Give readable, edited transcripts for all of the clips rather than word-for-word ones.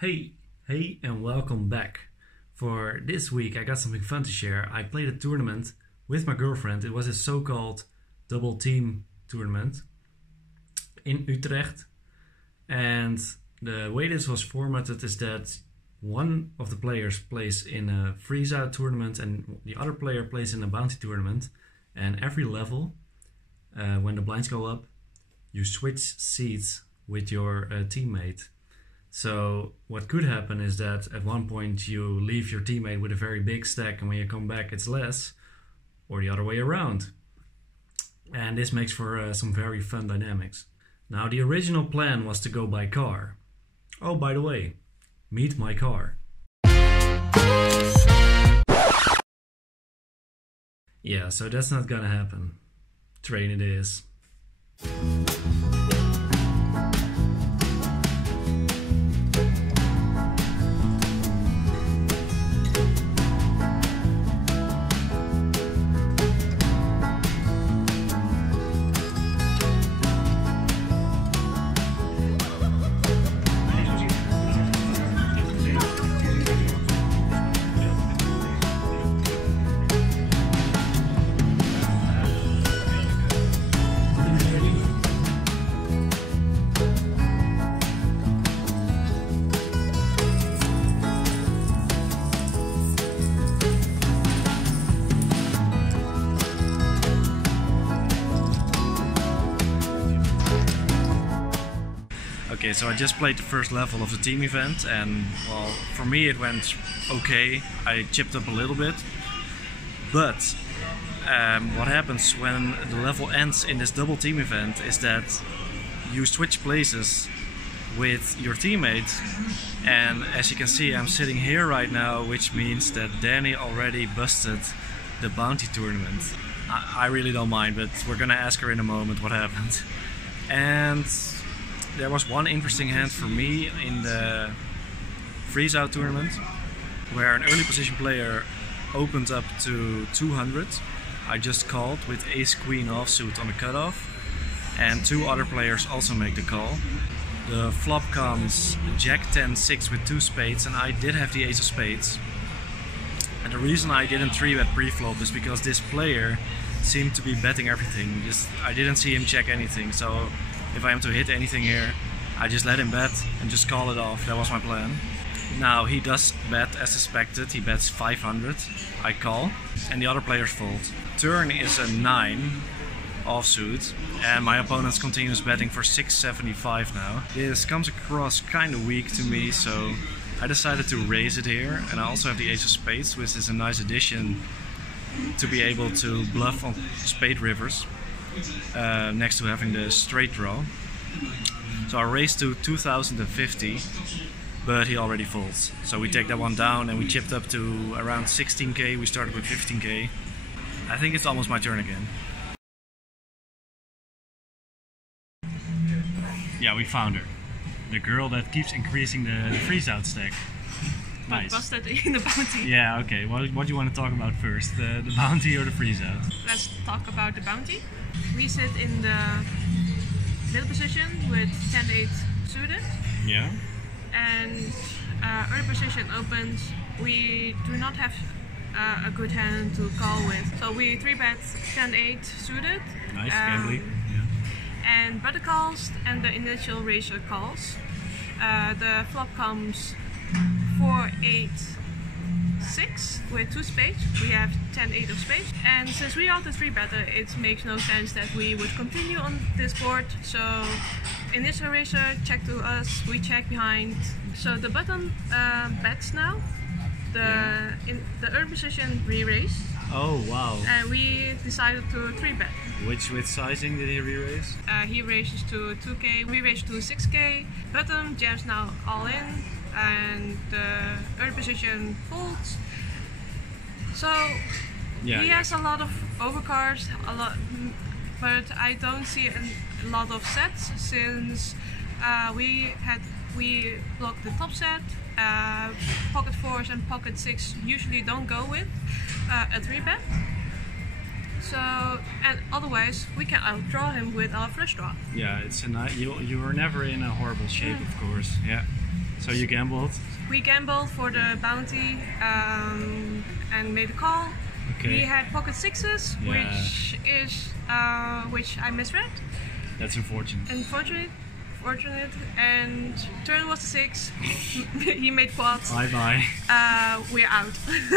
Hey, and welcome back. For this week, I got something fun to share. I played a tournament with my girlfriend. It was a so-called double team tournament in Utrecht. And the way this was formatted is that one of the players plays in a freeze-out tournament and the other player plays in a bounty tournament. And every level, when the blinds go up, you switch seats with your teammate. So what could happen is that at one point you leave your teammate with a very big stack and when you come back it's less, or the other way around. And this makes for some very fun dynamics. Now the original plan was to go by car. Oh, by the way, meet my car. Yeah, so that's not gonna happen. Train it is. Okay, so I just played the first level of the team event and, well, for me it went okay. I chipped up a little bit. But what happens when the level ends in this double team event is that you switch places with your teammate. And as you can see, I'm sitting here right now, which means that Danny already busted the bounty tournament. I really don't mind, but we're gonna ask her in a moment what happened. And there was one interesting hand for me in the freeze-out tournament where an early position player opened up to 200. I just called with ace-queen offsuit on the cutoff, and two other players also make the call. The flop comes jack 10-6 with two spades, and I did have the ace of spades. And the reason I didn't 3-bet pre-flop is because this player seemed to be betting everything. I didn't see him check anything, so if I am to hit anything here, I just let him bet and just call it off. That was my plan. Now he does bet as suspected. He bets 500. I call, and the other players fold. Turn is a 9 offsuit, and my opponent continues betting for 675 now. This comes across kind of weak to me, so I decided to raise it here. And I also have the ace of spades, which is a nice addition to be able to bluff on spade rivers. Next to having the straight draw. So I raised to 2050, but he already folds. So we take that one down and we chipped up to around 16k. We started with 15k. I think it's almost my turn again. Yeah, we found her. The girl that keeps increasing the freeze-out stack. Nice. Was that in the bounty? Yeah, okay. What do you want to talk about first? The bounty or the freeze-out? Let's talk about the bounty. We sit in the middle position with 10-8 suited. Yeah. And early position opens. We do not have a good hand to call with. So we 3-bet 10-8 suited. Nice, gambling. Yeah. And butter calls and the initial raiser calls. The flop comes 4-8-6 with two spades. We have 10-8 of spades, and since we are the 3-better, it makes no sense that we would continue on this board. So initial raiser check to us, we check behind. So the button bets now. In the early position re-raise. Oh wow! And we decided to 3-bet. Which sizing did he re-raise? He raises to 2k. We raise to 6k. Button jams now all in. And the early position folds. So he has a lot of overcards, but I don't see a lot of sets since we blocked the top set. Pocket 4s and pocket 6 usually don't go with a 3-bet. So, and otherwise we can outdraw him with our flush draw. Yeah, it's a nice. You were never in a horrible shape, of course. Yeah. So you gambled? We gambled for the bounty and made a call. Okay. We had pocket sixes, Yeah. which I misread. That's unfortunate. Fortunate, and turn was 6. He made quads. Bye bye. We're out.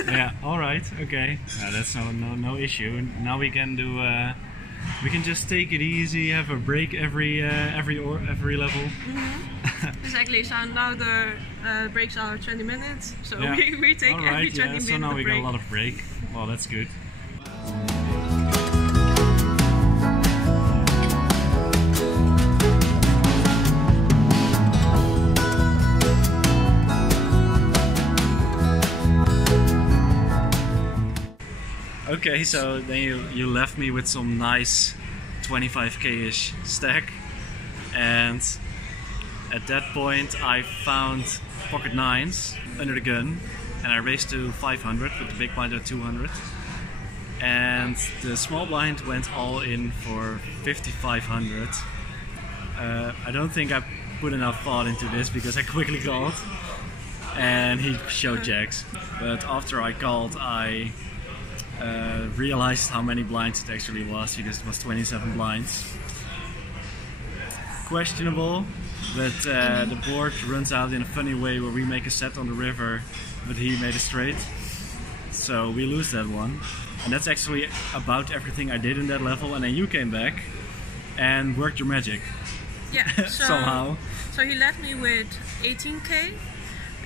Yeah. All right. Okay. That's no issue. Now we can do. We can just take it easy. Have a break every level. Mm-hmm. Exactly. So now the breaks are 20 minutes. So yeah. we take all right, every 20 minutes. So now we break. got a lot of break. Well, that's good. Okay, so then you left me with some nice 25k-ish stack, and at that point I found pocket 9s under the gun, and I raised to 500 with the big blind at 200, and the small blind went all in for 5500. I don't think I put enough thought into this because I quickly called, and he showed jacks, but after I called I realized how many blinds it actually was, because it was 27 blinds. Questionable, but the board runs out in a funny way where we make a set on the river, but he made a straight. So we lose that one. And that's actually about everything I did in that level, and then you came back and worked your magic. Yeah, so, somehow. So he left me with 18k.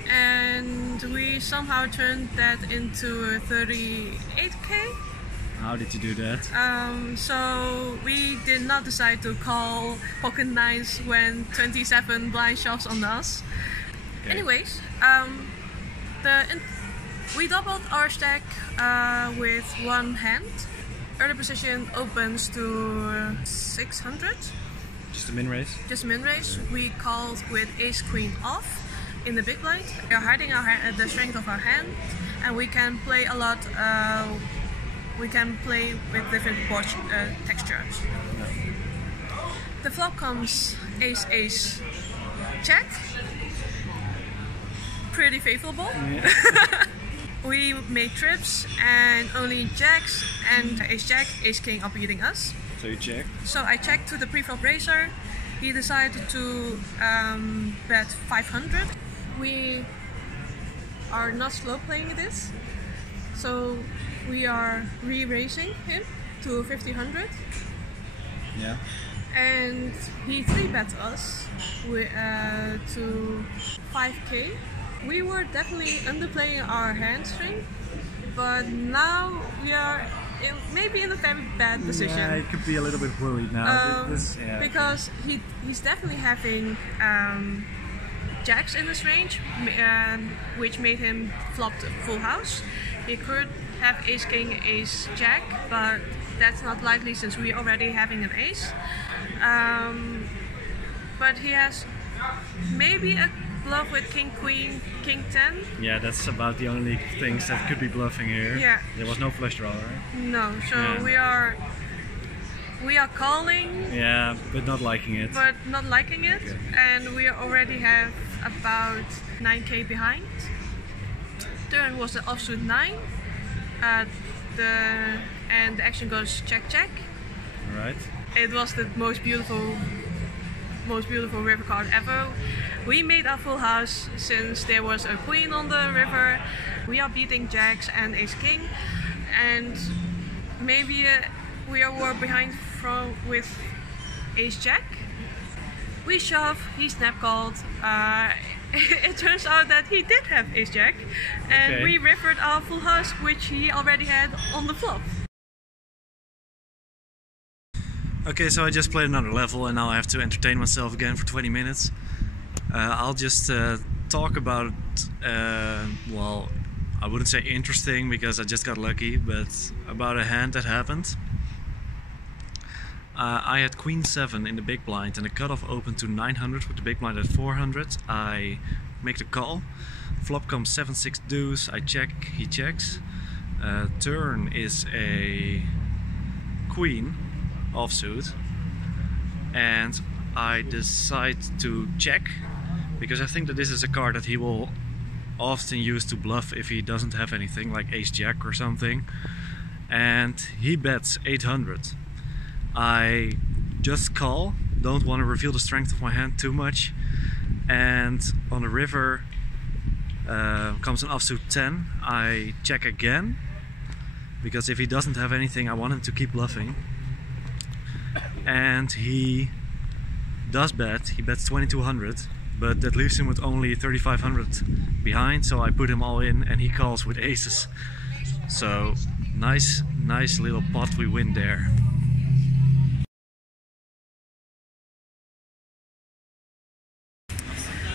And we somehow turned that into 38k. How did you do that? So we did not decide to call pocket 9s when 27 blind shoves on us. Okay. Anyways, we doubled our stack with one hand. Early position opens to 600. Just a min raise? Just a min raise. We called with ace queen off. In the big blind, we are hiding the strength of our hand, and we can play a lot. We can play with different board textures. No. The flop comes ace ace jack. Pretty favorable. Yeah. We make trips, and only jacks and ace jack, ace king are beating us. So you check? So I checked to the pre-flop raiser. He decided to bet 500. We are not slow playing this, so we are re-raising him to 50-100. Yeah. And he 3-bet us to 5k. We were definitely underplaying our hand string, but now we are maybe in a very bad position. Yeah, it could be a little bit worried now. Because he's definitely having jacks in his range, which made him flop the full house. He could have ace king, ace jack, but that's not likely since we're already having an ace. But he has maybe a bluff with king queen, king 10. Yeah, that's about the only things that could be bluffing here. Yeah. There was no flush draw, right? No, so yeah. we are calling. Yeah, but not liking it. Okay. And we already have about 9k behind. Turn was the offsuit 9. And the action goes check check. Alright. It was the most beautiful river card ever. We made our full house since there was a queen on the river. We are beating jacks and ace king, and maybe we were behind with ace jack. We shove, he snap called. It turns out that he did have ace jack, and we rivered our full house, which he already had on the flop. Okay, so I just played another level, and now I have to entertain myself again for 20 minutes. I'll just talk about, well, I wouldn't say interesting because I just got lucky, but about a hand that happened. I had queen 7 in the big blind, and the cutoff opened to 900 with the big blind at 400. I make the call. Flop comes 7-6 deuce. I check, he checks. Turn is a queen offsuit, and I decide to check because I think that this is a card that he will often use to bluff if he doesn't have anything, like ace-jack or something. And he bets 800. I just call, don't want to reveal the strength of my hand too much, and on the river comes an offsuit 10. I check again, because if he doesn't have anything I want him to keep bluffing, and he does bet. He bets 2200, but that leaves him with only 3500 behind, so I put him all in and he calls with aces. So nice little pot we win there.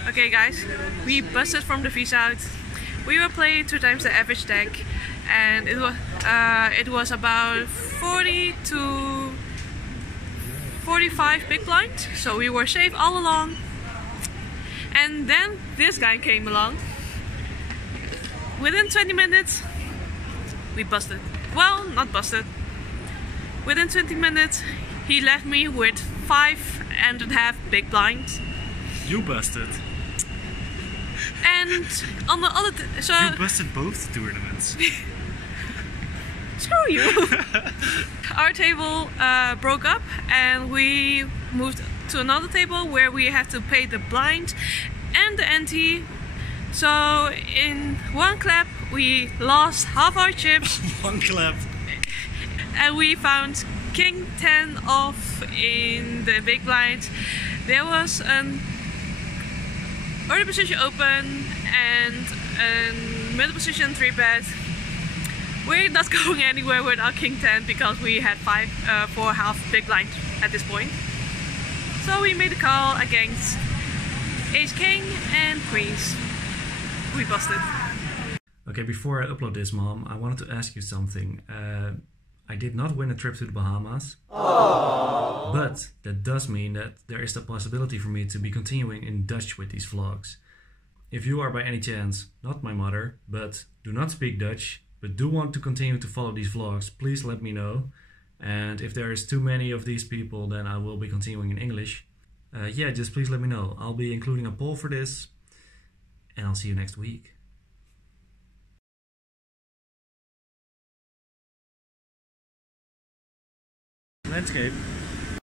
Okay guys, we busted from the visa out. We were playing 2 times the average deck, and it was about 40 to 45 big blind, so we were safe all along. And then this guy came along. Within 20 minutes we busted. Well, not busted. Within 20 minutes he left me with 5.5 big blinds. You busted. And on the other so you busted both tournaments. Screw you. Our table broke up and we moved to another table where we had to pay the blind and the ante. So in one clap we lost half our chips. One clap. And we found king 10 off in the big blind. There was an early position open and a middle position 3-bet. We're not going anywhere with our king 10 because we had 4 half big blind at this point. So we made a call against ace king and queens. We busted. Okay, before I upload this, Mom, I wanted to ask you something. I did not win a trip to the Bahamas. Aww. But that does mean that there is the possibility for me to be continuing in Dutch with these vlogs. If you are by any chance, not my mother, but do not speak Dutch, but do want to continue to follow these vlogs, please let me know. And if there is too many of these people, then I will be continuing in English. Yeah, just please let me know. I'll be including a poll for this, and I'll see you next week. Landscape.